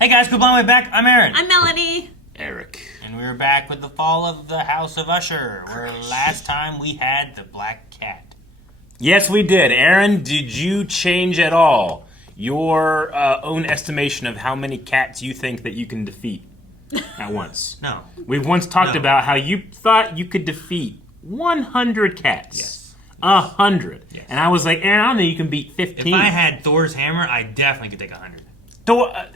Hey guys, good way back. I'm Aaron. I'm Melanie. Eric. And we're back with the fall of the House of Usher, where last time we had the black cat. Yes, we did. Aaron, did you change at all your own estimation of how many cats you think that you can defeat at once? No. We've once talked about how you thought you could defeat 100 cats. Yes. 100. Yes. And I was like, Aaron, I don't think you can beat 15. If I had Thor's hammer, I definitely could take 100.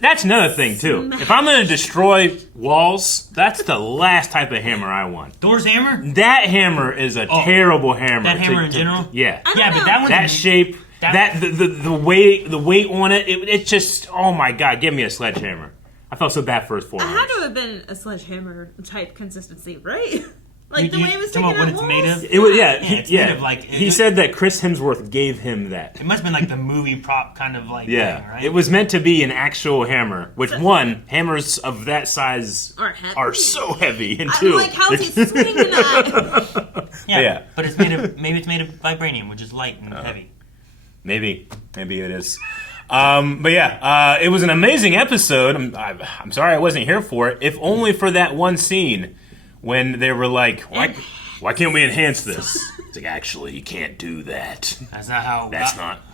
That's another thing, too. If I'm going to destroy walls, that's the last type of hammer I want. Thor's hammer? That hammer is a terrible hammer. That hammer in general? Yeah. Yeah, but that one... That shape, the weight on it, it's just, oh my God, give me a sledgehammer. I felt so bad for his forearms. It had to have been a sledgehammer type consistency, right? Like the way it was talking taking about what out it's walls? made of? It was, it's made of like... he said that Chris Hemsworth gave him that. It must have been like the movie prop kind of like thing, right? It was meant to be an actual hammer, which hammers of that size are so heavy, and two... I'm like, how's he swinging that? Yeah, but it's made of, maybe it's made of vibranium, which is light and heavy. Maybe it is. But yeah, it was an amazing episode. I'm sorry I wasn't here for it, if only for that one scene when they were like, why can't we enhance this? It's like, actually, you can't do that. That's not how...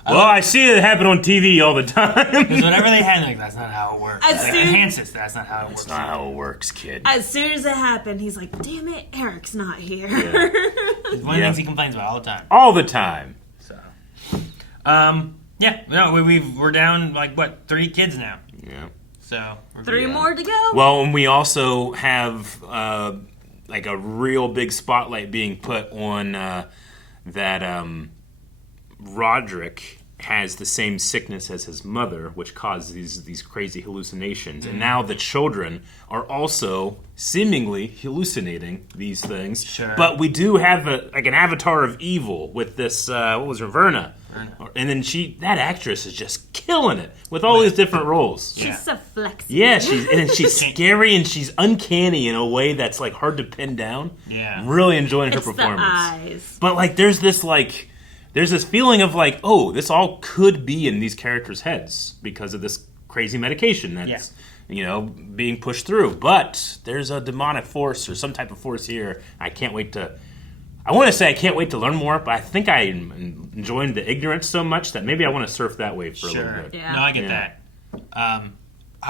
Well, I see it happen on TV all the time. Because whatever they had, like, that's not how it works. Enhance this, that's not how it works. That's not how it works, kid. As soon as it happened, he's like, damn it, Eric's not here. Yeah. It's one of the things he complains about all the time. All the time. So, we're down, like, what, 3 kids now? Yeah. So, 3 more to go. Well, and we also have like a real big spotlight being put on that Roderick has the same sickness as his mother, which causes these crazy hallucinations. And now the children are also seemingly hallucinating these things. Sure. But we do have an avatar of evil with this, what was her, Verna. And then that actress is just killing it with all these different roles. She's so flexy. Yeah, she's scary and she's uncanny in a way that's like hard to pin down. Yeah. I'm really enjoying her It's performance. the eyes. But like there's this feeling of like, oh, this all could be in these characters' heads because of this crazy medication that's being pushed through. But there's a demonic force or some type of force here. I can't wait to learn more, but I think I'm enjoying the ignorance so much that maybe I want to surf that wave for a little bit. Yeah. No, I get that.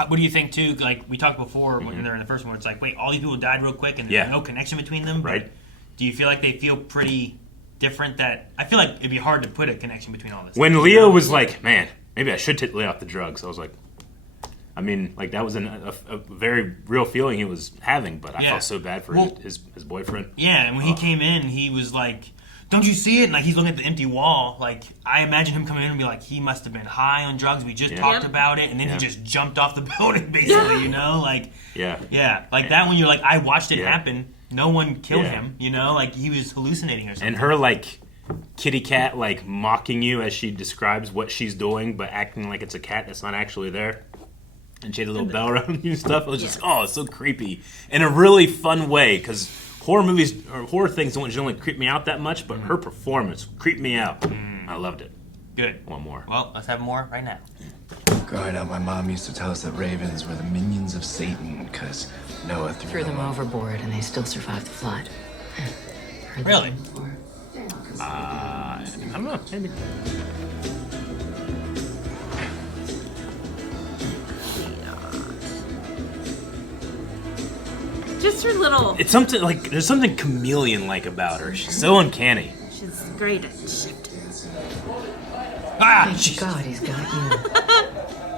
What do you think, too? Like, we talked before when they're in the first one, it's like, wait, all these people died real quick and there's no connection between them? Right. Do you feel like they feel pretty different I feel like it'd be hard to put a connection between all this. When Leo was like, man, maybe I should lay off the drugs, I was like, I mean, like that was a very real feeling he was having, but I felt so bad for his boyfriend. Yeah, and when he came in, he was like, don't you see it? And like he's looking at the empty wall. Like I imagine him coming in and be like, he must have been high on drugs. We just talked about it, and then he just jumped off the building, basically. Like like that. When you're like, I watched it happen. No one killed him. Like he was hallucinating or something. And her like kitty cat like mocking you as she describes what she's doing, but acting like it's a cat that's not actually there. And she had a little bell around you and stuff. It was just, it's so creepy. In a really fun way, because horror movies or horror things don't generally creep me out that much, but her performance creeped me out. I loved it. Good. One more. Well, let's have more right now. Growing up, my mom used to tell us that ravens were the minions of Satan, because Noah threw them overboard and they still survived the flood. Really? I don't know. Maybe. Just her little... It's something like, there's something chameleon-like about her. She's so uncanny. She's great at shifting. Thank God he's got you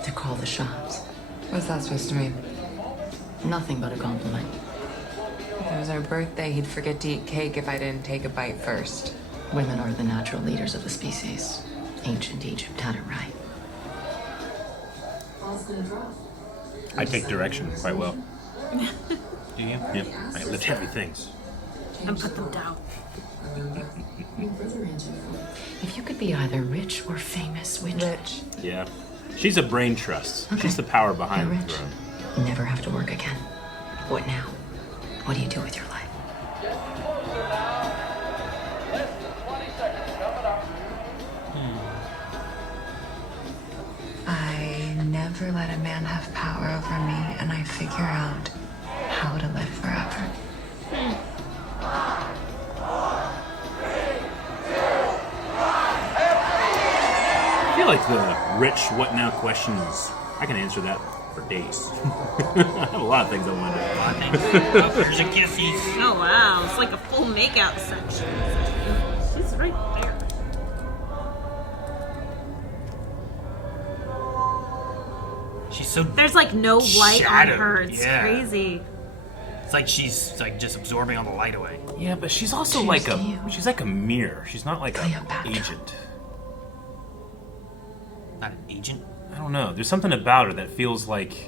to call the shots. What's that supposed to mean? Nothing but a compliment. If it was our birthday, he'd forget to eat cake if I didn't take a bite first. Women are the natural leaders of the species. Ancient Egypt had it right. I take direction quite well. Do you? Yeah. I lift heavy things. And put them down. If you could be either rich or famous, which? Rich. Yeah. She's a brain trust. Okay. She's the power behind the rich. throne. Never have to work again. What now? What do you do with your life? I never never let a man have power over me, and I figure out how to live forever. I feel like the rich what now questions, I can answer that for days. I have a lot of things I want to do. A lot of things. Oh, there's a kissies. Oh wow, it's like a full makeout section. She's right there. She's so. There's like no light Shadowed, on her. It's yeah. crazy. It's like she's like just absorbing all the light away. Yeah, but she's also Cheers like to you. she's like a mirror. She's not like an Cleopatra. agent. Not an agent. I don't know. There's something about her that feels like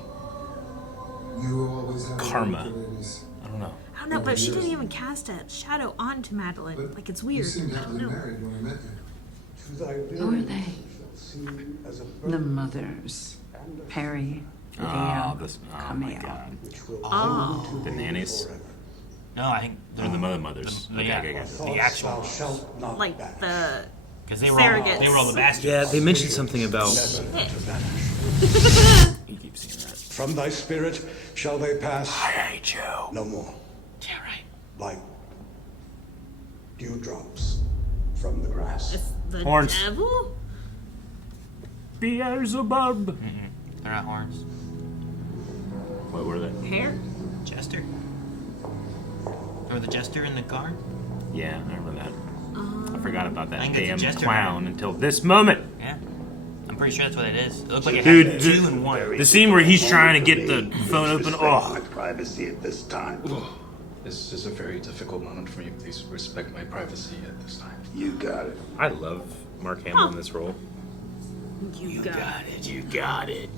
You always have karma. a ladies. I don't know. I don't know, but she didn't even cast a shadow onto Madeline. But Like, it's You weird. seemed I don't happily know. married when I met you. Who are they? The mothers. Perry, Oh, Leo, this. Oh my Camille. god. Oh. The nannies. No, I think They're the mothers. The, Okay, yeah, okay, okay. the actual, Like the because they surrogates. were all the bastards. Yeah, they mentioned something about. You keep seeing that. From thy spirit shall they pass I hate you. no more, Yeah, right. like dewdrops from the grass. It's the Horns. devil? Beelzebub. They're not horns. What were they? Hair? Jester. Remember the jester in the car? Yeah, I remember that. I forgot about I that think it's a damn jester. clown until this moment. Yeah. I'm pretty sure that's what it is. It looks like it Dude, has 2 and 1. the scene where he's trying to get the phone open. My Oh, privacy at this time. This is a very difficult moment for me. Please respect my privacy at this time. You got it. I love Mark Hamill in this role. You got it. You got it.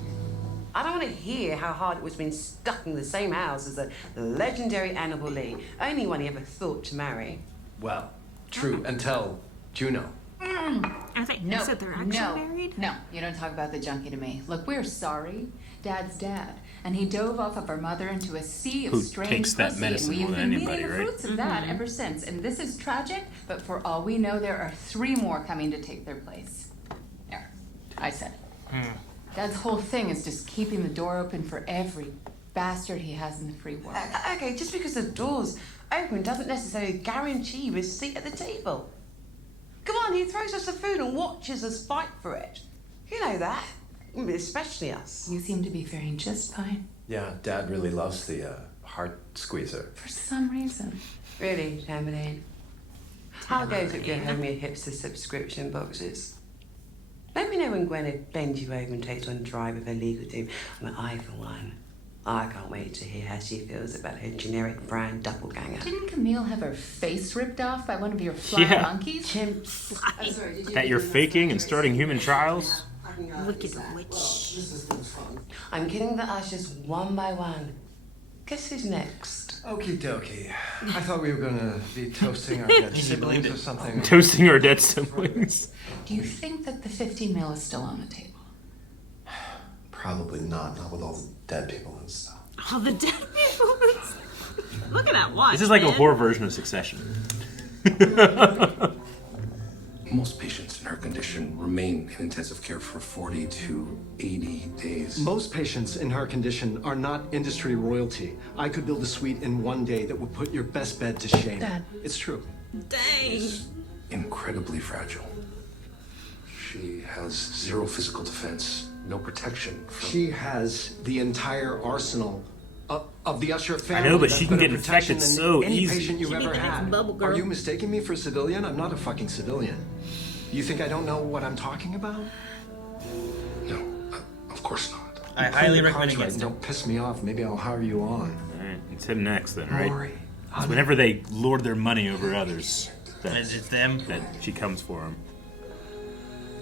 I don't want to hear how hard it was being stuck in the same house as the legendary Annabelle Lee, only one he ever thought to marry. Well, true until Juno. I think No, you said they're actually no, married? no, you don't talk about the junkie to me. Look, we're sorry. Dad's dad. And he dove off of our mother into a sea of Who strange takes that pussy, medicine and we've more been than eating anybody, the right? fruits of that ever since. And this is tragic, but for all we know, there are 3 more coming to take their place. There, I said it. Dad's whole thing is just keeping the door open for every bastard he has in the free world. Okay, just because the door's open doesn't necessarily guarantee you a seat at the table. Come on, he throws us the food and watches us fight for it. You know that, especially us. You seem to be faring just fine. Yeah, Dad really loves the heart squeezer. For some reason. Really, Tammy? How goes it with your homie hipster subscription boxes? Let me know when Gwyneth bends you over and takes on drive with her legal team. I mean, I, for one, I can't wait to hear how she feels about her generic brand doppelganger. Didn't Camille have her face ripped off by one of your fly Yeah. monkeys? Chimps. That you're faking and starting human trials? Wicked witch. I'm killing the ushers one by one. Guess who's next? Okie dokie. I thought we were gonna be toasting our dead He siblings believed or it. something. Toasting our dead siblings. Do you think that the 15 mil is still on the table? Probably not with all the dead people and stuff. Oh, the dead people. Look at that watch. This is like a man. horror version of Succession. Most patients in her condition remain in intensive care for 40 to 80 days. Most patients in her condition are not industry royalty. I could build a suite in one day that would put your best bed to shame. Dad. It's true. Dang. Incredibly fragile. She has 0 physical defense, no protection from... She has the entire arsenal of the Usher family. I know, but That's she can better get protection infected than so any easy. patient you've She'd be ever the next had. Bubble Girl. Are you mistaking me for a civilian? I'm not a fucking civilian. You think I don't know what I'm talking about? No, of course not. I Play highly your recommend cards right against and it. Don't piss me off. Maybe I'll hire you on. Alright, it's him next then, right? Rory, It's honey. whenever they lord their money over others that, It's them. that she comes for him.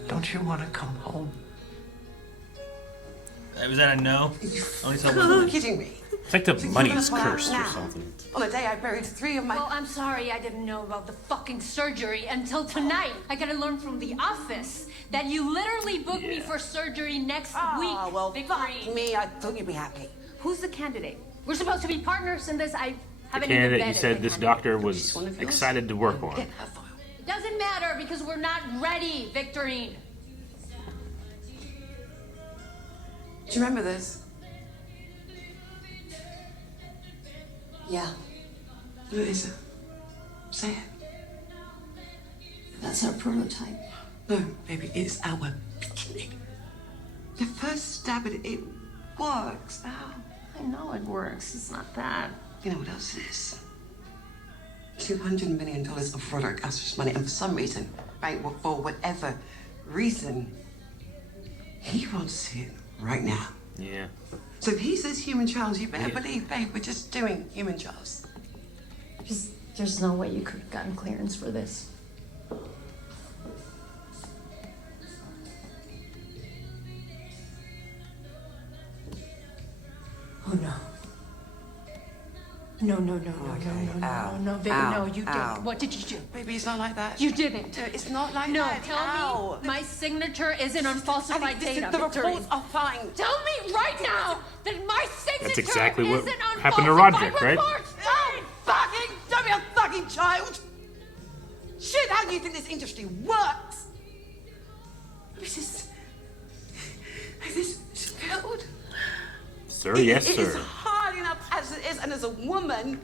Don't you want to come home? Was that a no? Only tell Are you me. kidding me? It's like the money's gonna cursed or now? something. On the day I buried 3 of my... Well, I'm sorry I didn't know about the fucking surgery until tonight. I gotta learn from the office that you literally booked me for surgery next week. Oh, well, fuck Victorine. me. I thought you'd be happy. Who's the candidate? We're supposed to be partners in this. I The haven't even candidate you vetted said the this candidate. doctor was one of yours? excited to work on. Get her file. It doesn't matter because we're not ready, Victorine. Do you remember this? Yeah, What is it? Say it. that's our prototype. No, baby, it's our beginning. The first stab at it, it works. Ow. I know it works. It's not that. You know what else it is? $200 million of Roderick Usher's money, and for some reason, right, for whatever reason, he wants it right now. Yeah. So if he says human trials, you better believe, babe, we're just doing human trials. There's no way you could have gotten clearance for this. Oh no. No, baby, no, you didn't. What did you do? Baby, it's not like that. You didn't. No, it's not like No, that. tell me my signature isn't on falsified data. The reports are fine. Tell me right now that my signature That's exactly what isn't on happened to falsified RodBRICK, right? reports. Don't be a fucking child. Shit, how do you think this industry works? This is filled. Sir, yes, It is sir. hard enough as it is, and as a woman,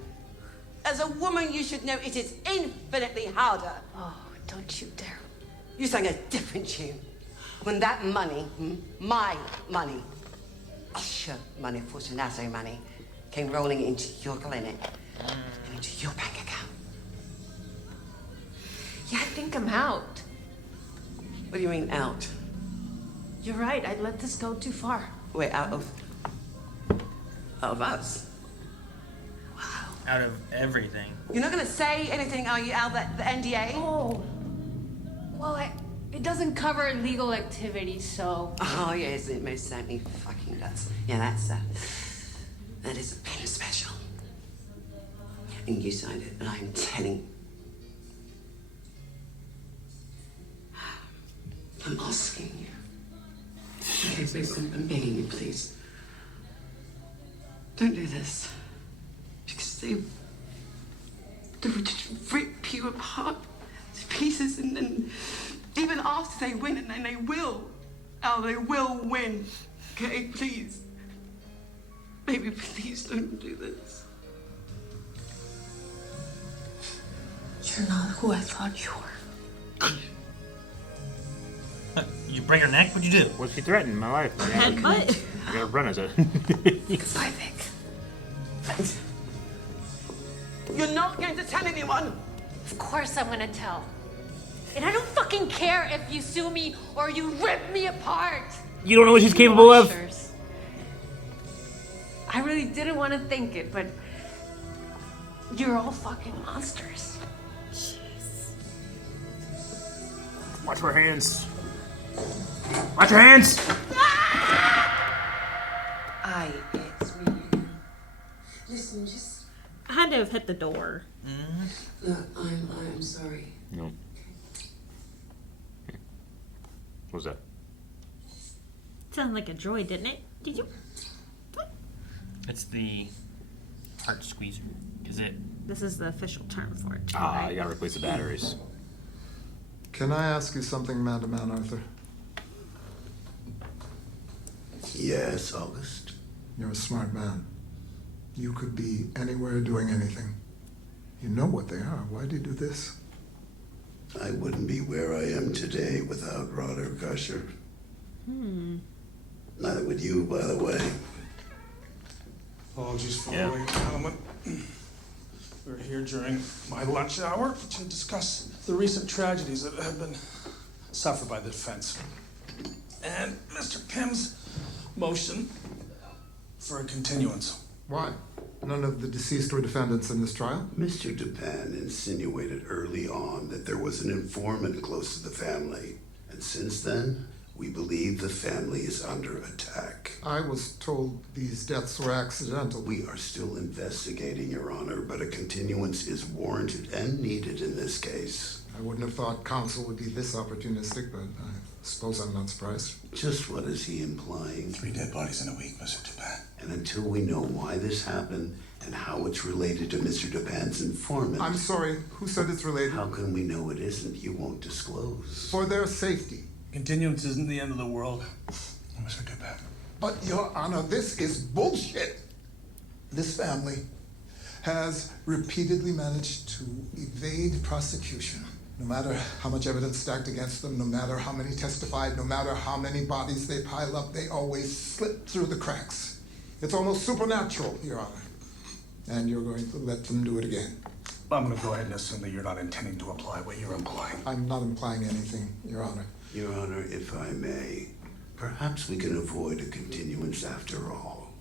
you should know it is infinitely harder. Oh, don't you dare. You sang a different tune. When that money, my money, Usher money, Fortunato money, came rolling into your clinic and into your bank account. Yeah, I think I'm out. What do you mean out? You're right. I let this go too far. We're out of us. Out of everything. You're not gonna say anything, are you, Al? The NDA? Oh. Well, it doesn't cover illegal activities, so. Oh yes, it most certainly fucking does. Yeah, that is a pen special. And you signed it, and I'm telling. I'm asking you. Okay, babe, I'm begging you, please. Don't do this. Because they would just rip you apart to pieces, and then even after they win, and then they will. Al, they will win. Okay, please. Baby, please don't do this. You're not who I thought you were. You break her neck? What'd you do? What'd she threaten? My life. Headbutt. I gotta run as a. Goodbye, Vic. You're not going to tell anyone. Of course I'm gonna tell. And I don't fucking care if you sue me or you rip me apart. You don't know what she's capable of. I really didn't want to think it, but you're all fucking monsters. Jeez. Watch her hands. Watch your hands. It's me again. Listen, just I had to have hit the door. look. I'm sorry. No. What was that? Sounded like a droid, didn't it? Did you? It's the heart squeezer. Is it? This is the official term for it. Ah, you gotta replace the batteries. Can I ask you something, man-to-man, Arthur? Yes, August. You're a smart man. You could be anywhere doing anything. You know what they are. Why do you do this? I wouldn't be where I am today without Roderick Usher. Neither would you, by the way. Apologies for the late comment. We're here during my lunch hour to discuss the recent tragedies that have been suffered by the defense. And Mr. Pym's motion for a continuance. Why? None of the deceased were defendants in this trial? Mr. Dupin insinuated early on that there was an informant close to the family. And since then, we believe the family is under attack. I was told these deaths were accidental. We are still investigating, Your Honor, but a continuance is warranted and needed in this case. I wouldn't have thought counsel would be this opportunistic, but I suppose I'm not surprised. Just what is he implying? 3 dead bodies in a week, Mr. Dupin. And until we know why this happened and how it's related to Mr. Dupin's informant... I'm sorry, who said it's related? How can we know it isn't? You won't disclose. For their safety. Continuance isn't the end of the world, Mr. Dupin. But, Your Honor, this is bullshit. This family has repeatedly managed to evade prosecution. No matter how much evidence stacked against them, no matter how many testified, no matter how many bodies they pile up, they always slip through the cracks. It's almost supernatural, Your Honor. And you're going to let them do it again. I'm going to go ahead and assume that you're not intending to apply what you're implying. I'm not implying anything, Your Honor. Your Honor, if I may, perhaps we can avoid a continuance after all.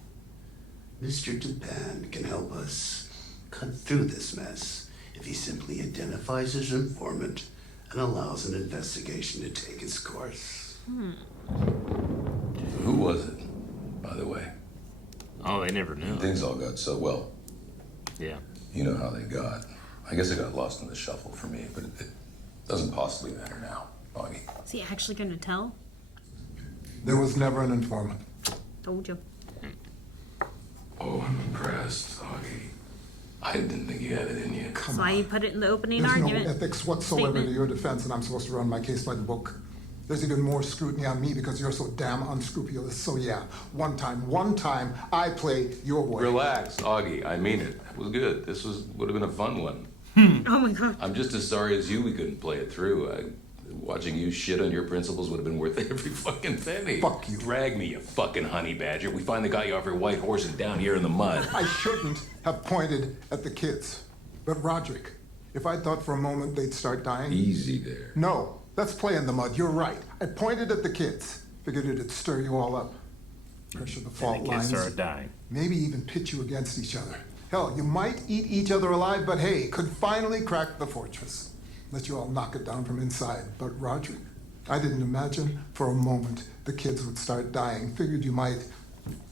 Mr. Dupin can help us cut through this mess if he simply identifies his informant and allows an investigation to take its course. Who was it, by the way? Oh, they never knew. Things all got so well. Yeah. You know how they got. I guess it got lost in the shuffle for me, but it doesn't possibly matter now, Augie. Is he actually going to tell? There was never an informant. Told you. Oh, I'm impressed, Augie. I didn't think you had it in you. That's why you put it in the opening There's argument. no ethics whatsoever statement. to your defense, and I'm supposed to run my case by the book. There's even more scrutiny on me because you're so damn unscrupulous. So yeah, one time, I play your way. Relax, Augie. I mean it. It was good. This would have been a fun one. Oh my god. I'm just as sorry as you we couldn't play it through. Watching you shit on your principles would have been worth every fucking penny. Fuck you. Drag me, you fucking honey badger. We finally got you off your white horse and down here in the mud. I shouldn't have pointed at the kids. But Roderick, if I thought for a moment they'd start dying... Easy there. No, let's play in the mud. You're right. I pointed at the kids. Figured it'd stir you all up. Pressure the fault And the kids lines. started dying. Maybe even pit you against each other. Hell, you might eat each other alive, but hey, could finally crack the fortress. Let you all knock it down from inside. But Roderick, I didn't imagine for a moment the kids would start dying. Figured you might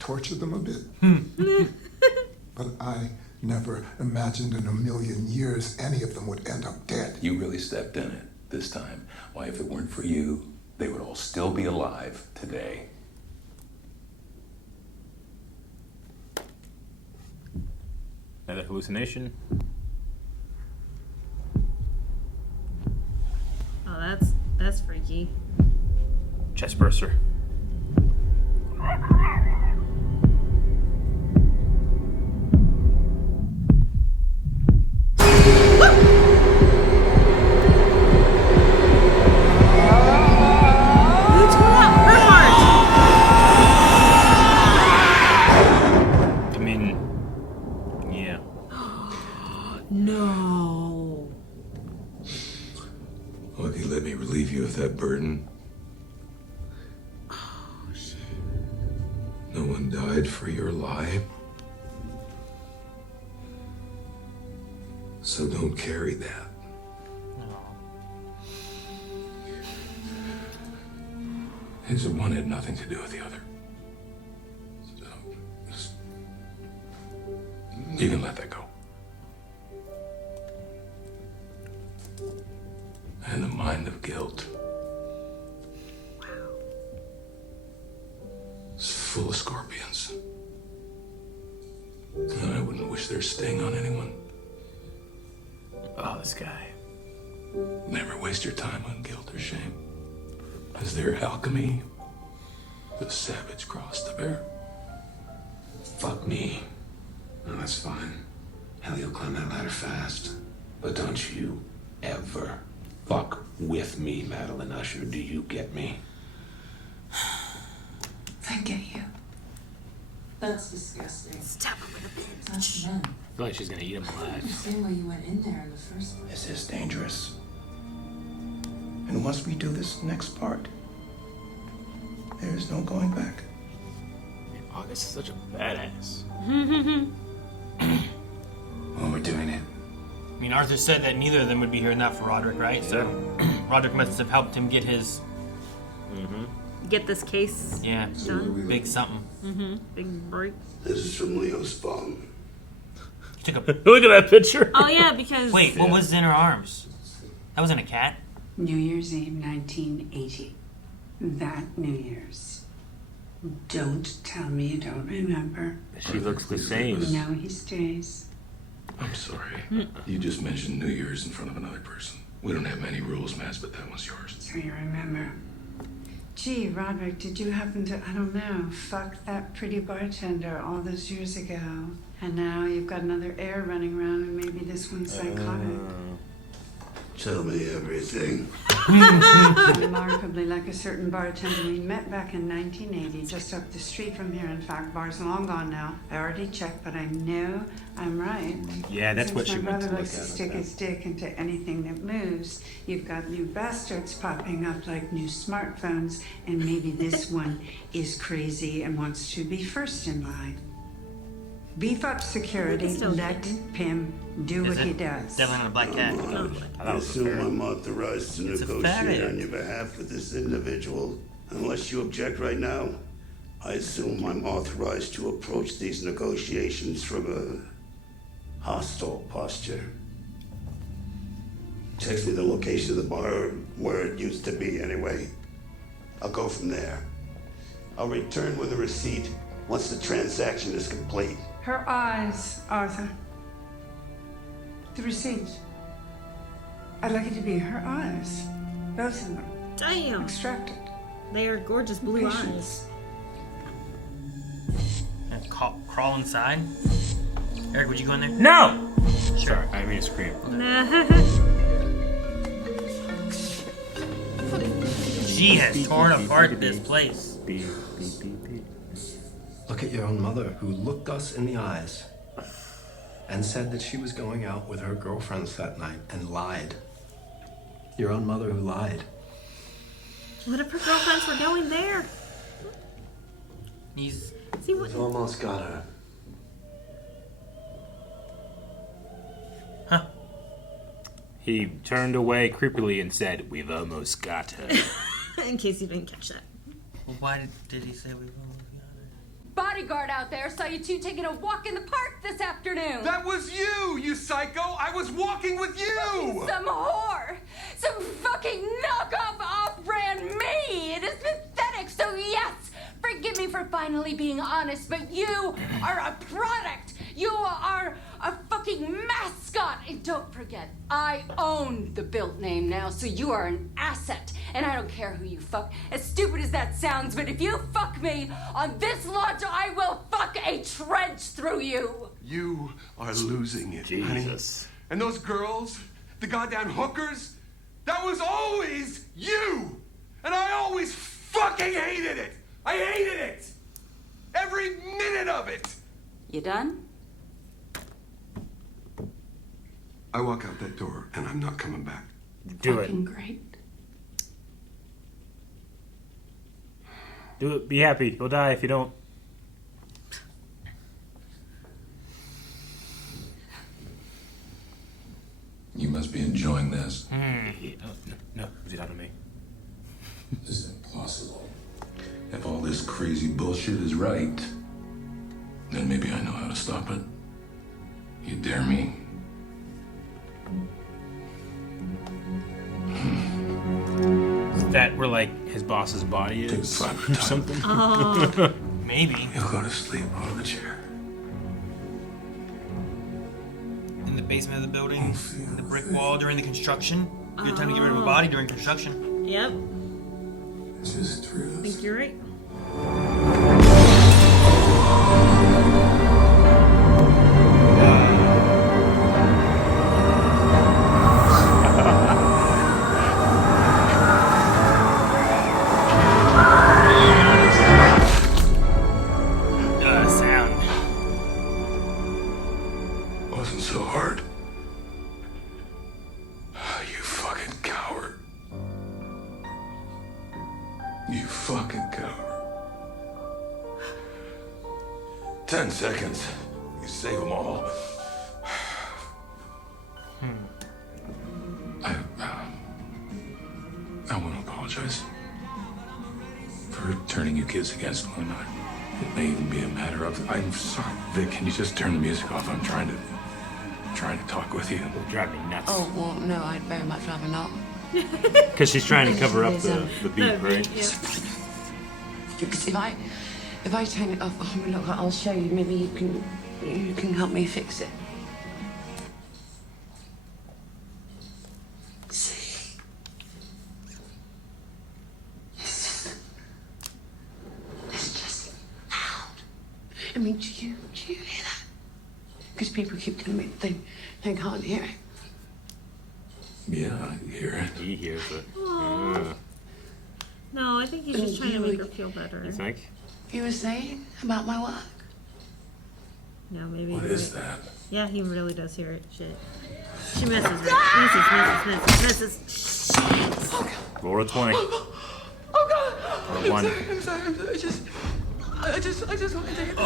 torture them a bit. But I never imagined in a million years any of them would end up dead. You really stepped in it this time. Why, if it weren't for you, they would all still be alive today. Another hallucination. Oh, that's freaky. Chest burster. I mean, yeah. No. Augie, let me relieve you of that burden. Oh, shit. No one died for your lie. So don't carry that. His one had nothing to do with the other. So just, you can let that go. And the mind of guilt. Wow. It's full of scorpions. And I wouldn't wish their sting on anyone. Oh, this guy. Never waste your time on guilt or shame. As their alchemy, the savage cross to bear. Fuck me. No, that's fine. Hell, you'll climb that ladder fast. But don't you ever fuck with me, Madeline Usher. Do you get me? I get you. That's disgusting. Stab him with a bitch. That's men. I feel like she's gonna eat him I don't alive. understand why you went in there in the first place. This is dangerous. And once we do this next part, there is no going back. August is such a badass. Well, we're doing it. I mean, Arthur said that neither of them would be here, not for Roderick, right? So Roderick must have helped him get his... Get this case. Yeah, done. big something. Big break. This is from Leo's phone. He took a... Look at that picture. Oh yeah, because Wait, what was in her arms? That wasn't a cat? New Year's Eve, 1980. That New Year's. Don't tell me you don't remember. She looks the same. No, he stays. I'm sorry. You just mentioned New Year's in front of another person. We don't have many rules, Mads, but that one's yours. So you remember. Gee, RodBRICK, did you happen to, I don't know, fuck that pretty bartender all those years ago? And now you've got another heir running around and maybe this one's psychotic. Tell me everything. Remarkably like a certain bartender we met back in 1980, just up the street from here. In fact, bar's long gone now. I already checked, but I know I'm right. Yeah, that's what she Since my meant to brother look likes to at. stick his dick into anything that moves, you've got new bastards popping up like new smartphones, and maybe this one is crazy and wants to be first in line. Beef up security, let him do what he does. Definitely not a black cat. I assume I'm authorized to negotiate on your behalf with this individual. Unless you object right now, I assume I'm authorized to approach these negotiations from a hostile posture. Text me the location of the bar, where it used to be anyway. I'll go from there. I'll return with a receipt once the transaction is complete. Her eyes, Arthur. The receipt. I'd like it to be her eyes. Both of them. Damn. Extracted. They are gorgeous blue eyes. And crawl inside. Eric, would you go in there? No! Sure. I mean, it's cream. She has torn apart this place. Look at your own mother, who looked us in the eyes and said that she was going out with her girlfriends that night and lied. Your own mother who lied. What if her girlfriends were going there? He's... See what? We've almost got her. He turned away creepily and said, "We've almost got her." In case you didn't catch that. Well, why did he say we've almost got her? Bodyguard out there saw you two taking a walk in the park this afternoon. That was you, you psycho! I was walking with you! Some whore! Some fucking knockoff off-brand me! It is pathetic, so yes! Forgive me for finally being honest, but you are a product! You are a fucking mascot! And don't forget, I own the built name now, so you are an asset. And I don't care who you fuck. As stupid as that sounds, but if you fuck me on this launch, I will fuck a trench through you! You are losing it, Jesus. honey. And those girls, the goddamn hookers, that was always you! And I always fucking hated it! I hated it! Every minute of it! You done? I walk out that door and I'm not coming back. Do it. Fucking great. Do it. Be happy. You'll die if you don't. You must be enjoying this. No, get out of me. This is impossible. If all this crazy bullshit is right, then maybe I know how to stop it. You dare me? Is that where, like, his boss's body is? Or something? Oh. Maybe. You'll go to sleep on the chair. In the basement of the building, in the brick wall during the construction. Good time to get rid of a body during construction. Yep. Just through I think you're right. Sound. Wasn't so hard. You fucking coward. You fucking coward. 10 seconds. You save them all. I want to apologize for turning you kids against one another. It may even be a matter of, I'm sorry, Vic, can you just turn the music off? I'm trying to talk with you. It'll drive me nuts. Oh, well, no, I'd very much rather not. Because she's trying to cover up the beat, right? Because if I turn it off, oh, look, I'll show you. Maybe you can help me fix it. See? I mean, do you hear that? Because people keep telling me they can't hear it. Yeah, I hear it. He hears it. No, I think he's just trying to make her feel better. You think? You were saying about my work? No, maybe. What is that? Yeah, he really does hear it. Shit. She misses it. Misses. Shit. Roll a 20. Oh God! Or 1. I'm sorry. I just want to take it. No,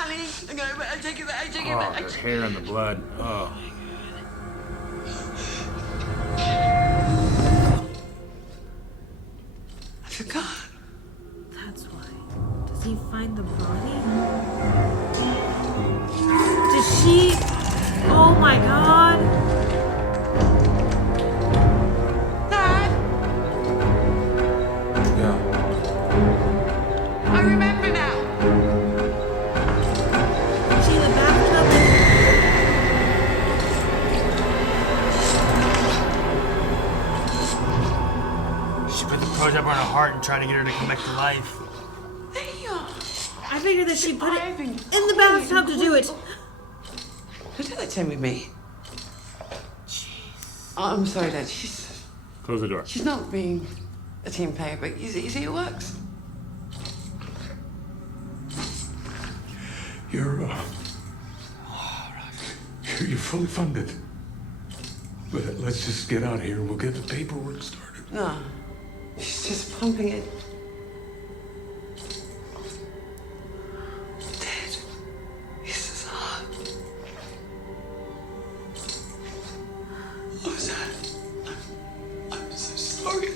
Ali. I take it back. Oh, the hair and the blood. Oh. I forgot. That's why. Does he find the body? Does she? Oh my God. Dad. Yeah. I remember now. Is she in the bathtub? She put the probe on her heart and tried to get her to come back to life. There you are. I figured that she put it in the bathtub to do it. Don't do that to me. Jeez. Oh, I'm sorry, Dad. Close the door. She's not being a team player, but you see it works. You're fully funded. But let's just get out of here and we'll get the paperwork started. No. She's just pumping it. Dad, this is hard. Oh, Dad. I'm so sorry.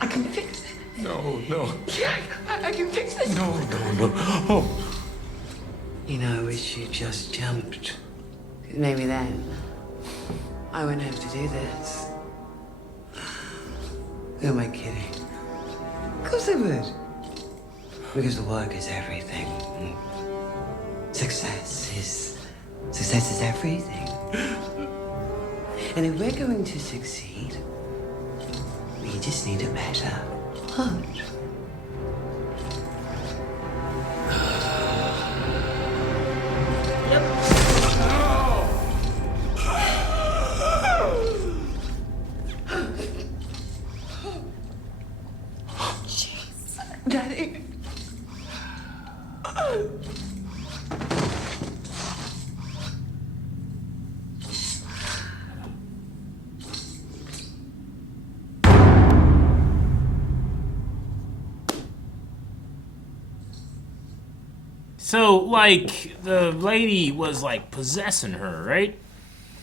I can fix it. No. Yeah, I can fix it. No. Oh. You know, I wish you just jumped. Maybe then I wouldn't have to do this. Who am I kidding? Of course I would. Because the work is everything. Success is everything. And if we're going to succeed, we just need a better heart. Daddy. So, like, the lady was, like, possessing her, right?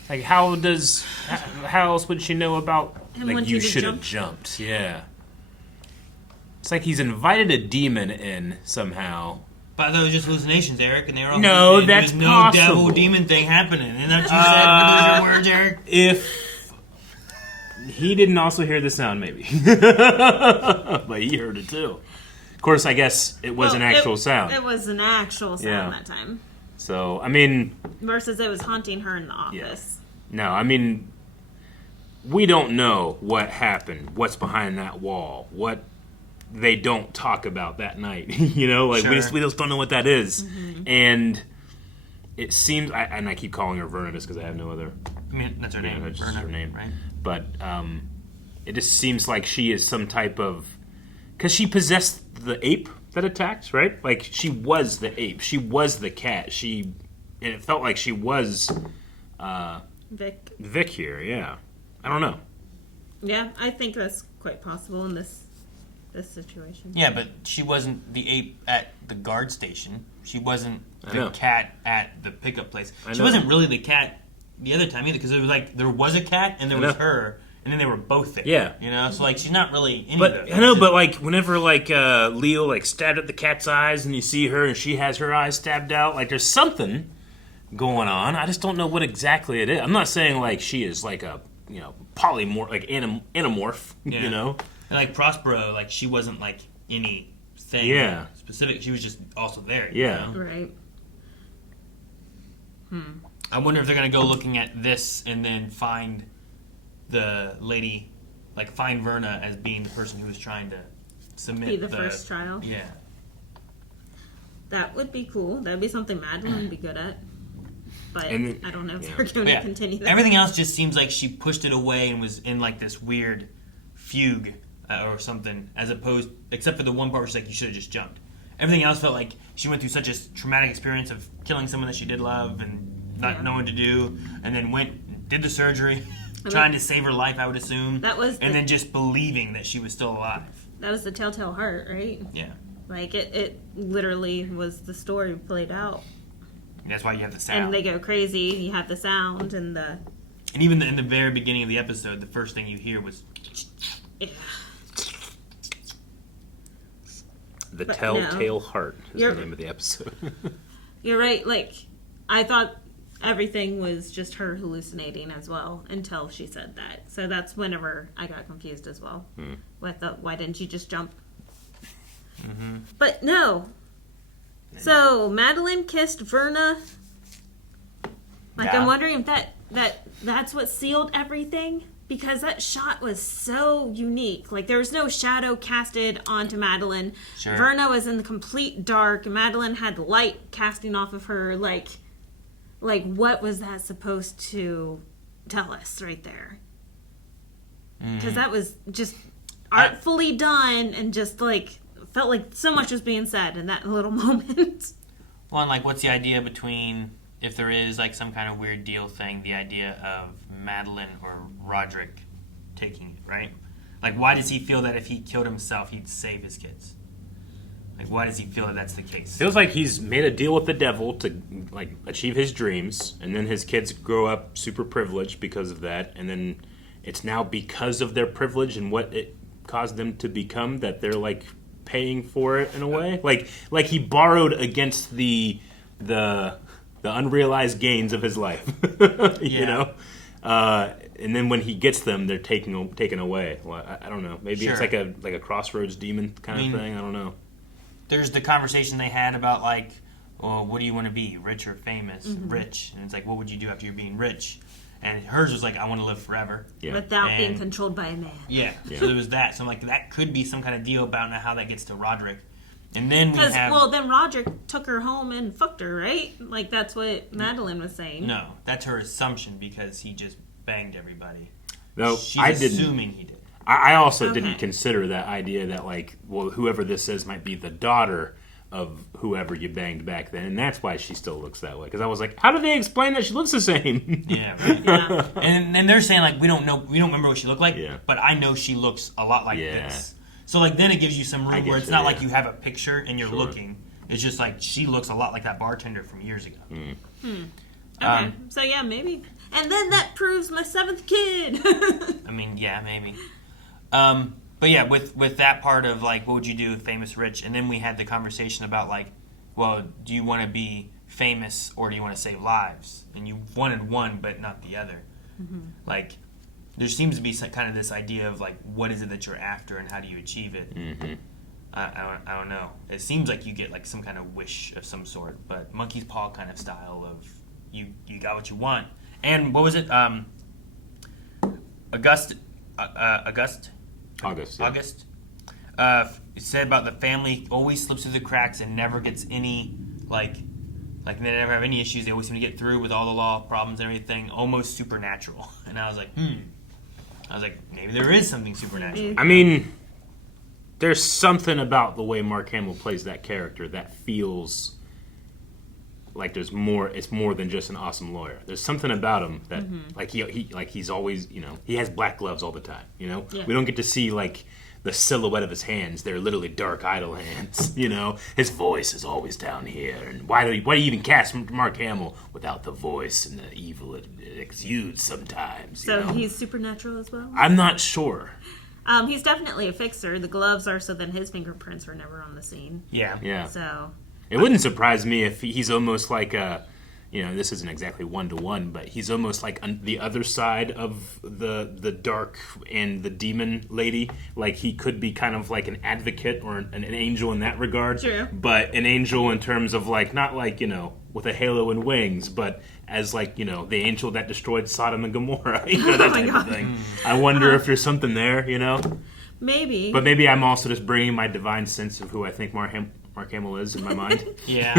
Like, how else would she know about, like, you should have jumped? Yeah. It's like he's invited a demon in somehow. But I thought it was just hallucinations, Eric, and they were all No, that's There's possible. no devil demon thing happening. And that's what you said. Your words, Eric. If he didn't also hear the sound, maybe. But he heard it too. Of course, I guess it was an actual sound. It was an actual sound that time. So, I mean... Versus it was haunting her in the office. No, I mean... We don't know what happened, what's behind that wall, what they don't talk about that night. You know, like, Sure. we just don't know what that is. Mm-hmm. And it seems... and I keep calling her Verna just because I have no other... I mean, that's her name. That's Verna, just her name. right? But it just seems like she is some type of... Because she possessed the ape that attacked, right? Like, she was the ape. She was the cat. And it felt like she was... Vic here, yeah. I don't know. Yeah, I think that's quite possible in this situation. Yeah, but she wasn't the ape at the guard station. She wasn't I the know. cat at the pickup place. I She know. wasn't really the cat the other time either, because it was like there was a cat and there I was know. her, and then they were both there. Yeah. You know, so like she's not really any of But those. I know, but like whenever like Leo like stabbed at the cat's eyes, and you see her and she has her eyes stabbed out, like there's something going on. I just don't know what exactly it is. I'm not saying like she is like a polymorph, like anamorph. Yeah. You know, And like Prospero, like she wasn't like anything Yeah. specific. She was just also there. Yeah. You know? Right. I wonder if they're gonna go looking at this and then find the lady like find Verna as being the person who was trying to submit Be the first trial. Yeah. That would be cool. That would be something Madeline would be good at. But I don't know if they're going to continue that. Everything else just seems like she pushed it away and was in like this weird fugue or something, except for the one part where she's like, you should have just jumped. Everything else felt like she went through such a traumatic experience of killing someone that she did love and not knowing what to do, and then went and did the surgery, trying to save her life, I would assume. And then just believing that she was still alive. That was the Telltale Heart, right? Yeah. Like, it literally was the story played out. That's why you have the sound. And they go crazy, you have the sound and the... And even in the very beginning of the episode, the first thing you hear was... Yeah. The Telltale Heart is the name of the episode. You're right, like, I thought everything was just her hallucinating as well until she said that. So that's whenever I got confused as well. With the, why didn't she just jump? Mm-hmm. But no. So Madeline kissed Verna. Like, I'm wondering if that's what sealed everything, because that shot was so unique. Like, there was no shadow casted onto Madeline. Sure. Verna was in the complete dark. Madeline had light casting off of her. Like what was that supposed to tell us right there? Because that was just artfully done, and just like felt like so much was being said in that little moment. Well, and like, what's the idea between, if there is like some kind of weird deal thing, the idea of Madeline or RodBRICK taking it, right? Like, why does he feel that if he killed himself, he'd save his kids? Like, why does he feel that that's the case? Feels like he's made a deal with the devil to like achieve his dreams, and then his kids grow up super privileged because of that, and then it's now because of their privilege and what it caused them to become that they're like paying for it in a way. Like he borrowed against the unrealized gains of his life. You know? And then when he gets them, they're taken away. Well, I don't know. Maybe it's like a crossroads demon kind of thing. I don't know. There's the conversation they had about like, well, what do you want to be, rich or famous? Rich. And it's like, what would you do after you're being rich? And hers was like, I want to live forever. Without being controlled by a man. Yeah. So there was that. So I'm like, that could be some kind of deal about how that gets to RodBRICK. And then we have... Well, then RodBRICK took her home and fucked her, right? Like, that's what Madeline was saying. No, that's her assumption, because he just banged everybody. No, She's assuming he did. I also didn't consider that idea that, like, well, whoever this is might be the daughter of whoever you banged back then, and that's why she still looks that way. Because I was like, how do they explain that she looks the same? Yeah, right. Yeah. And they're saying, like, we don't remember what she looked like, but I know she looks a lot like this. So, like, then it gives you some room where it's not like you have a picture and you're looking. It's just like, she looks a lot like that bartender from years ago. Okay, so yeah, maybe. And then that proves my 7th kid. I mean, yeah, maybe. But yeah, with that part of like, what would you do with famous rich? And then we had the conversation about like, well, do you want to be famous or do you want to save lives? And you wanted one, but not the other. Like, there seems to be some kind of this idea of like, what is it that you're after and how do you achieve it? I don't know. It seems like you get like some kind of wish of some sort, but monkey's paw kind of style of you got what you want. And what was it? August. It said about the family always slips through the cracks and never gets any like they never have any issues. They always seem to get through with all the law problems and everything. Almost supernatural. And I was like, maybe there is something supernatural. I mean, there's something about the way Mark Hamill plays that character that feels like there's more. It's more than just an awesome lawyer. There's something about him that like he's always, you know, he has black gloves all the time. You know, we don't get to see like the silhouette of his hands. They're literally dark idle hands. You know, his voice is always down here. And why do you even cast Mark Hamill without the voice and the evil it exudes sometimes? So he's supernatural as well? I'm not sure. He's definitely a fixer. The gloves are so then his fingerprints are never on the scene. Yeah. So it wouldn't surprise me if he's almost like a, you know, this isn't exactly 1-to-1, but he's almost like the other side of the dark and the demon lady. Like, he could be kind of like an advocate or an angel in that regard. True. But an angel in terms of, like, not like, you know, with a halo and wings, but as, like, you know, the angel that destroyed Sodom and Gomorrah. You know, that type of thing. I wonder if there's something there, you know? Maybe. But maybe I'm also just bringing my divine sense of who I think Mark Hamill is in my mind. Yeah.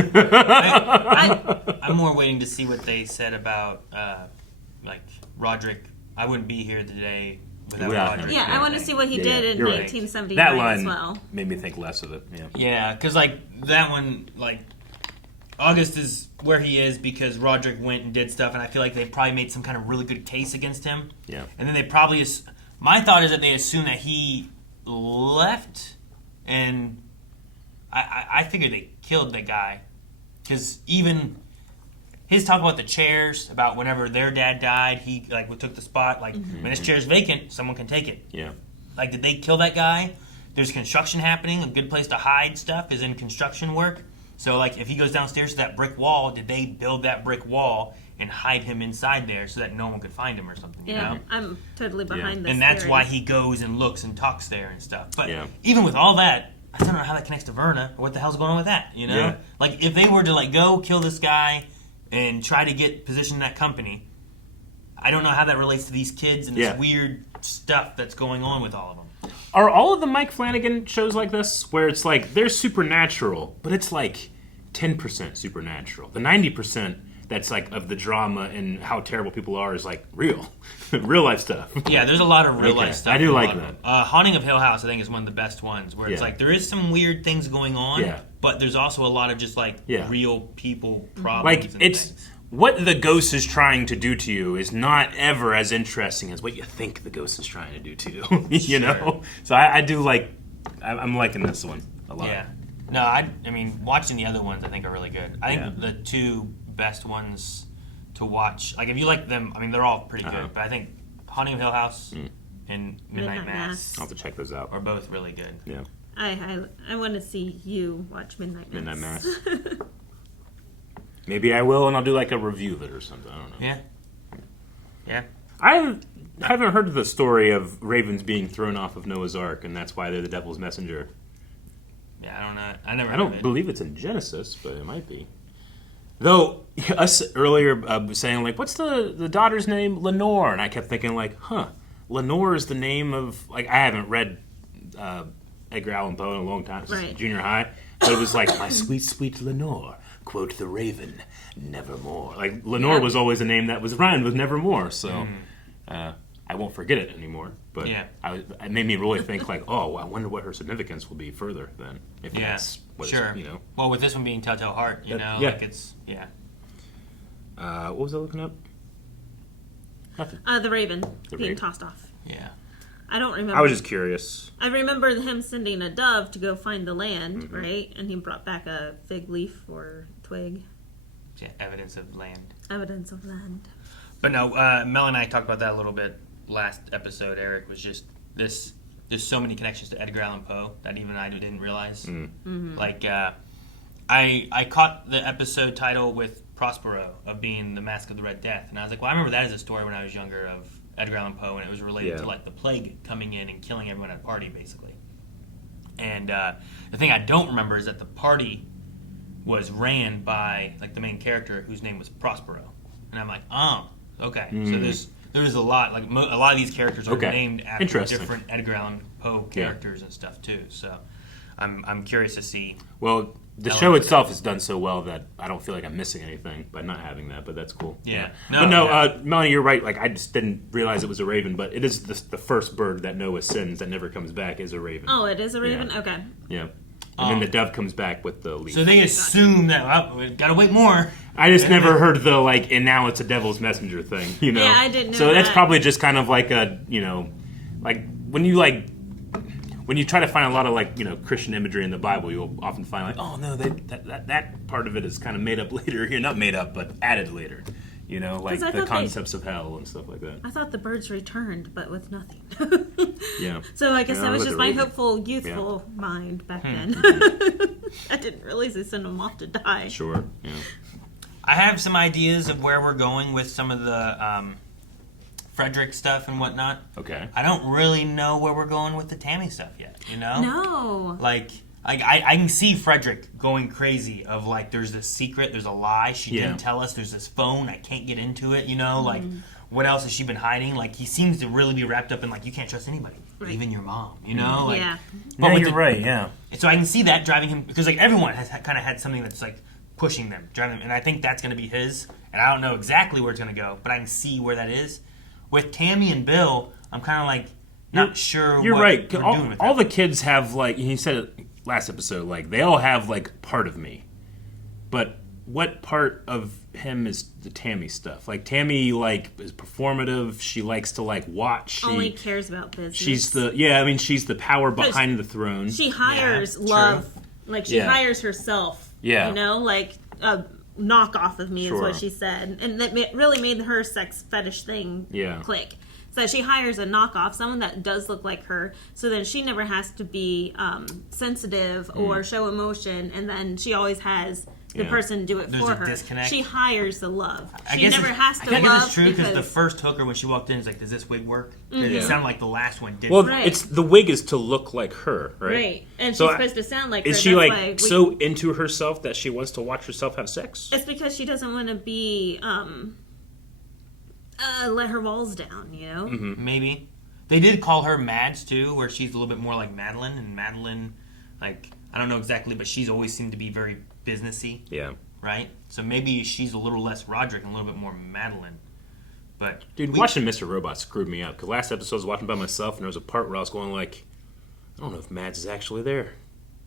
I'm more waiting to see what they said about, like, Roderick. I wouldn't be here today without Roderick. Yeah, I want to see what he did in 1879 that line as well. made me think less of it. Yeah. Yeah, because, like, that one, like, August is where he is because Roderick went and did stuff, and I feel like they probably made some kind of really good case against him. Yeah. And then they probably... My thought is that they assume that he left, and I figured they killed the guy. Because even his talk about the chairs, about whenever their dad died, he, like, took the spot. Like, when this chair's vacant, someone can take it. Yeah. Like, did they kill that guy? There's construction happening. A good place to hide stuff is in construction work. So, like, if he goes downstairs to that brick wall, did they build that brick wall and hide him inside there so that no one could find him or something, you know? I'm totally behind this And that's theory. why he goes and looks and talks there and stuff. But even with all that, I don't know how that connects to Verna or what the hell's going on with that, you know? Yeah. Like, if they were to, like, go kill this guy and try to get position in that company, I don't know how that relates to these kids and this weird stuff that's going on with all of them. Are all of the Mike Flanagan shows like this, where it's like, they're supernatural, but it's like 10% supernatural. The 90% that's like of the drama and how terrible people are is like real life stuff. Yeah, there's a lot of real life stuff. I do like that. Haunting of Hill House, I think, is one of the best ones, where it's like there is some weird things going on, but there's also a lot of just like real people problems. Like, and it's things. What the ghost is trying to do to you is not ever as interesting as what you think the ghost is trying to do to you. You know, so I do like. I'm liking this one a lot. Yeah. No, I mean, watching the other ones, I think, are really good. I think the two best ones to watch, like, if you like them, I mean, they're all pretty good, but I think Haunting of Hill House and Midnight Mass, I'll have to check those out, are both really good. Yeah. I want to see you watch Midnight Mass. Maybe I will, and I'll do like a review of it or something. I don't know. Yeah. Yeah. I haven't heard of the story of ravens being thrown off of Noah's Ark, and that's why they're the devil's messenger. Yeah, I don't know. I don't believe it's in Genesis, but it might be. Though, us earlier saying, like, what's the daughter's name? Lenore. And I kept thinking, like, Lenore is the name of, like, I haven't read Edgar Allan Poe in a long time, since junior high. But it was like, my sweet, sweet Lenore, quote the raven, nevermore. Like, Lenore was always a name that was rhymed with nevermore, so I won't forget it anymore. But it made me really think, like, oh, I wonder what her significance will be further then. If that's what it's, you know. Well, with this one being Telltale Heart, you know, like it's, what was I looking up? Nothing. The Raven being tossed off. Yeah. I don't remember. I was just curious. I remember him sending a dove to go find the land, right? And he brought back a fig leaf or twig. Yeah, evidence of land. Evidence of land. But no, Mel and I talked about that a little bit last episode. Eric was just this. There's so many connections to Edgar Allan Poe that even I didn't realize. Like, I caught the episode title with Prospero of being the Mask of the Red Death, and I was like, well, I remember that as a story when I was younger of Edgar Allan Poe, and it was related to like the plague coming in and killing everyone at a party, basically. And the thing I don't remember is that the party was ran by like the main character whose name was Prospero, and I'm like, oh, okay. So there's a lot, like a lot of these characters are named after different Edgar Allan Poe characters and stuff too. So I'm curious to see. Well, the show itself is done so well that I don't feel like I'm missing anything by not having that, but that's cool. Yeah. Melanie, you're right. Like, I just didn't realize it was a raven, but it is the first bird that Noah sends that never comes back is a raven. Oh, it is a raven? Yeah. Okay. Yeah. And then the dove comes back with the leaf. So they assume that, well, we gotta wait more. I just never heard the, like, and now it's a devil's messenger thing, you know? Yeah, I didn't know So that's that. probably just kind of like a, you know, like, when you try to find a lot of, like, you know, Christian imagery in the Bible, you'll often find, like, oh, no, that part of it is kind of made up later. You're not made up, but added later. You know, like the concepts of hell and stuff like that. I thought the birds returned, but with nothing. Yeah. So I guess that was just my hopeful, youthful mind back then. I didn't realize they sent them off to die. Sure, yeah. I have some ideas of where we're going with some of the Frederick stuff and whatnot. Okay. I don't really know where we're going with the Tammy stuff yet, you know? No. Like, I can see Frederick going crazy of, like, there's this secret, there's a lie she didn't tell us, there's this phone, I can't get into it, you know? Like, what else has she been hiding? Like, he seems to really be wrapped up in, like, you can't trust anybody, even your mom, you know? Like, But you're right, yeah. So I can see that driving him, because, like, everyone has kind of had something that's, like, pushing them, driving them, and I think that's going to be his, and I don't know exactly where it's going to go, but I can see where that is. With Tammy and Bill, I'm kind of like not sure. You're what right. we're doing with All the kids have, like he said it last episode, like they all have like part of me. But what part of him is the Tammy stuff? Like Tammy, like is performative. She likes to like watch. She only cares about business. She's the power behind the throne. She hires love, like she hires herself. Yeah, you know, like a knockoff of me is Sure. what she said, and that really made her sex fetish thing click. So she hires a knockoff, someone that does look like her, so then she never has to be sensitive or show emotion, and then she always has the person do it There's for a her. disconnect. She hires the love. I She guess never has to I love. guess it's true because the first hooker when she walked in is like, does this wig work? It sounded like the last one did. Well, it's the wig is to look like her, right? Right, and So she's supposed to sound like her. Is she That's like why so into herself that she wants to watch herself have sex? It's because she doesn't want to be let her walls down, you know? Maybe. They did call her Mads too, where she's a little bit more like Madeline, and Madeline, like, I don't know exactly, but she's always seemed to be very businessy. Yeah. Right? So maybe she's a little less Roderick and a little bit more Madeline. But Dude, watching Mr. Robot screwed me up, because last episode I was watching by myself, and there was a part where I was going like, I don't know if Mads is actually there.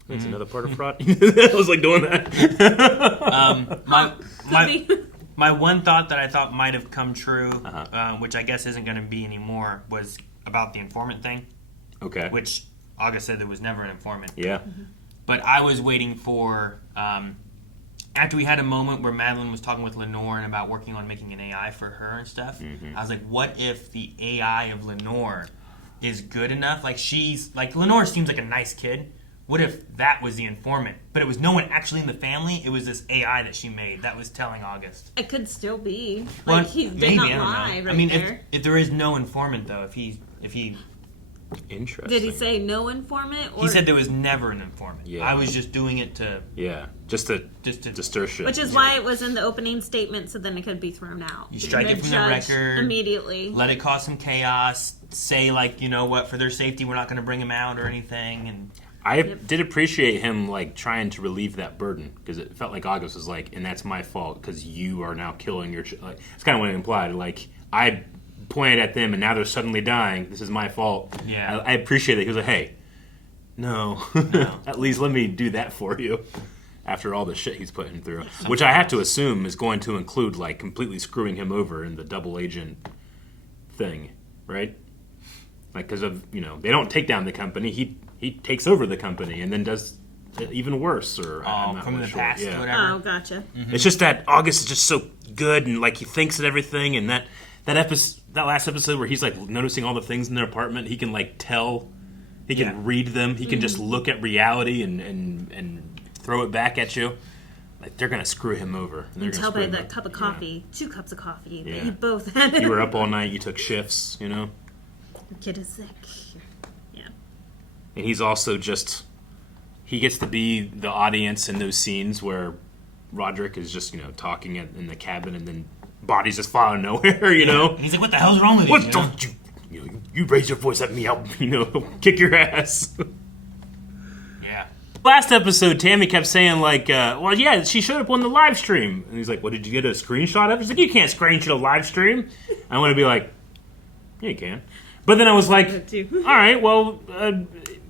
That's another part of fraud. I was like doing that. My one thought that I thought might have come true, which I guess isn't going to be anymore, was about the informant thing. Okay. Which August said there was never an informant. Yeah. But I was waiting for, after we had a moment where Madeline was talking with Lenore and about working on making an AI for her and stuff, I was like, what if the AI of Lenore is good enough? Like, Lenore seems like a nice kid. What if that was the informant? But it was no one actually in the family. It was this AI that she made that was telling August. It could still be. Well, Like, he did maybe, not I don't lie know. right I mean, there. if there is no informant, though, if he Interesting. Did he say no informant? Or He said there was never an informant. Yeah. I was just doing it to... Yeah, just to stir shit. Which is why it was in the opening statement, so then it could be thrown out. You strike it from the judge record. immediately. Let it cause some chaos. Say, like, you know what, for their safety, we're not going to bring him out or anything. And I did appreciate him like trying to relieve that burden, because it felt like August was like, and that's my fault because you are now killing your. Like, it's kind of what it implied. Like I pointed at them and now they're suddenly dying. This is my fault. Yeah. I appreciate that. He was like, hey, no. At least let me do that for you. After all the shit he's putting through, which I have to assume is going to include like completely screwing him over in the double agent thing, right? Like, because of, you know, they don't take down the company. He takes over the company and then does even worse. Or I'm not from really the sure. past, Yeah. whatever. Oh, gotcha. It's just that August is just so good and like he thinks at everything, and that last episode where he's like noticing all the things in their apartment, he can like tell, he can read them, he can just look at reality and throw it back at you. Like they're gonna screw him over. You can tell by that cup of coffee, 2 cups of coffee that Yeah. you both had. You were up all night, you took shifts, you know. The kid is sick. Yeah. And he's also just, he gets to be the audience in those scenes where Roderick is just, you know, talking in the cabin and then bodies just fall out of nowhere, you know? He's like, what the hell's wrong with you? What don't you raise your voice at me, I'll, you know, kick your ass. Yeah. Last episode, Tammy kept saying, like, well, yeah, she showed up on the live stream. And he's like, what, did you get a screenshot of it? He's like, you can't screenshot a live stream. I want to be like, yeah, you can. But then I was like, all right, well,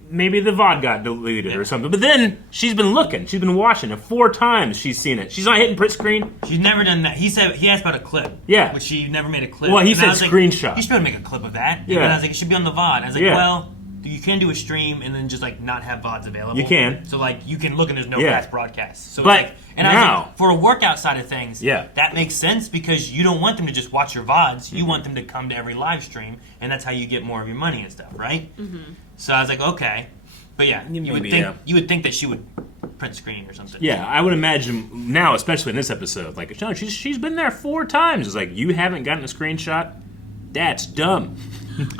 maybe the VOD got deleted or something. But then she's been looking. She's been watching it 4 times. She's seen it. She's not hitting print screen. She's never done that. He asked about a clip. Yeah. But she never made a clip. Well, he And said I was like, screenshot. You should be able to make a clip of that. Yeah. And I was like, it should be on the VOD. I was like, Yeah. well, you can do a stream and then just like not have VODs available. You can. So like you can look and there's no Yeah. past broadcasts. So But it's like, and I was now- like, for a workout side of things, Yeah. that makes sense because you don't want them to just watch your VODs. You want them to come to every live stream, and that's how you get more of your money and stuff, right? Mm-hmm. So I was like, okay. But yeah, you would Maybe, think yeah. you would think that she would print screen or something. Yeah, I would imagine now, especially in this episode, like, no, she's been there 4 times. It's like, you haven't gotten a screenshot? That's dumb.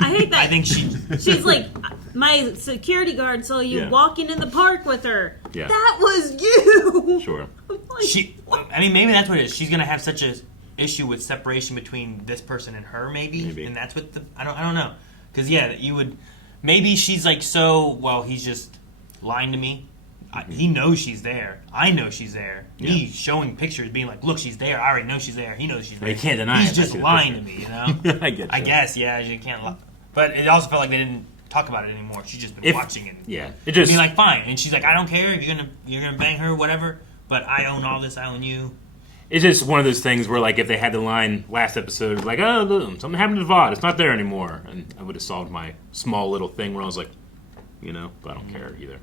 I hate that. I think she's like, my security guard saw you walking in the park with her. Yeah. That was you. Sure. I mean, maybe that's what it is. She's gonna have such a issue with separation between this person and her, maybe. And that's what I don't know. Because you would. Maybe she's like, he's just lying to me. He knows she's there. I know she's there. Yeah. He's showing pictures, being like, "Look, she's there. I already know she's there." He knows she's there. You can't deny He's it. just lying to me, you know. I get you. I guess, you can't lie. But it also felt like they didn't talk about it anymore. She's just been watching it. Yeah, it just being like, fine, and she's like, "I don't care if you're gonna bang her, whatever. But I own all this. I own you." It's just one of those things where, like, if they had the line last episode, like, "Oh, look, something happened to VOD. It's not there anymore," and I would have solved my small little thing where I was like, but I don't care either.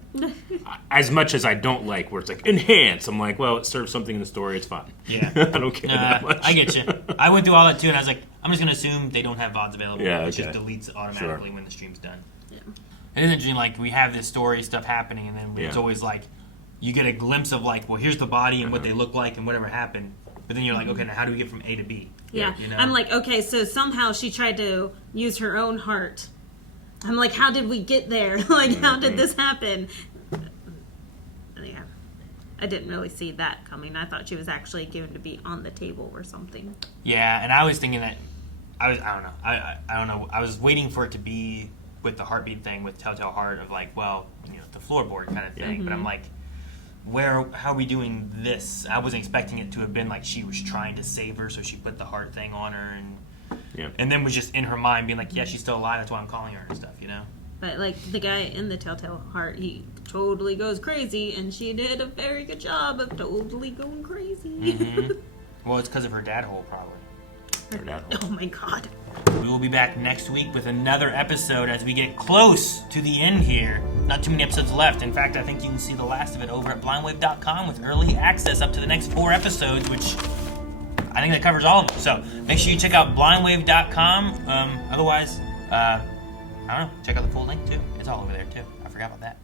As much as I don't like where it's like, enhance, I'm like, well, it serves something in the story, it's fine. Yeah. I don't care that much. I get you. I went through all that too, and I was like, I'm just going to assume they don't have VODs available. Yeah, It just okay. deletes automatically when the stream's done. Yeah. It is interesting, like, we have this story stuff happening, and then it's Yeah. always like, you get a glimpse of, like, well, here's the body and what they look like and whatever happened. But then you're like, okay, now how do we get from A to B? Yeah. You know? I'm like, okay, so somehow she tried to use her own heart. I'm like, how did we get there? Like, how did this happen? Yeah. I didn't really see that coming. I thought she was actually going to be on the table or something. Yeah, and I was thinking that I don't know. I don't know. I was waiting for it to be with the heartbeat thing with Telltale Heart of like, well, the floorboard kind of thing. But I'm like, how are we doing this? I wasn't expecting it to have been like she was trying to save her, so she put the heart thing on her and then was just in her mind being like, yeah, she's still alive. That's why I'm calling her and stuff, But like the guy in the Telltale Heart, he totally goes crazy, and she did a very good job of totally going crazy. Mm-hmm. Well, it's because of her dad hole, probably. Her dad hole. Oh my god. We will be back next week with another episode as we get close to the end here. Not too many episodes left. In fact, I think you can see the last of it over at blindwave.com with early access up to the next 4 episodes, which I think that covers all of them. So make sure you check out blindwave.com. Otherwise, I don't know, check out the full link too. It's all over there too. I forgot about that.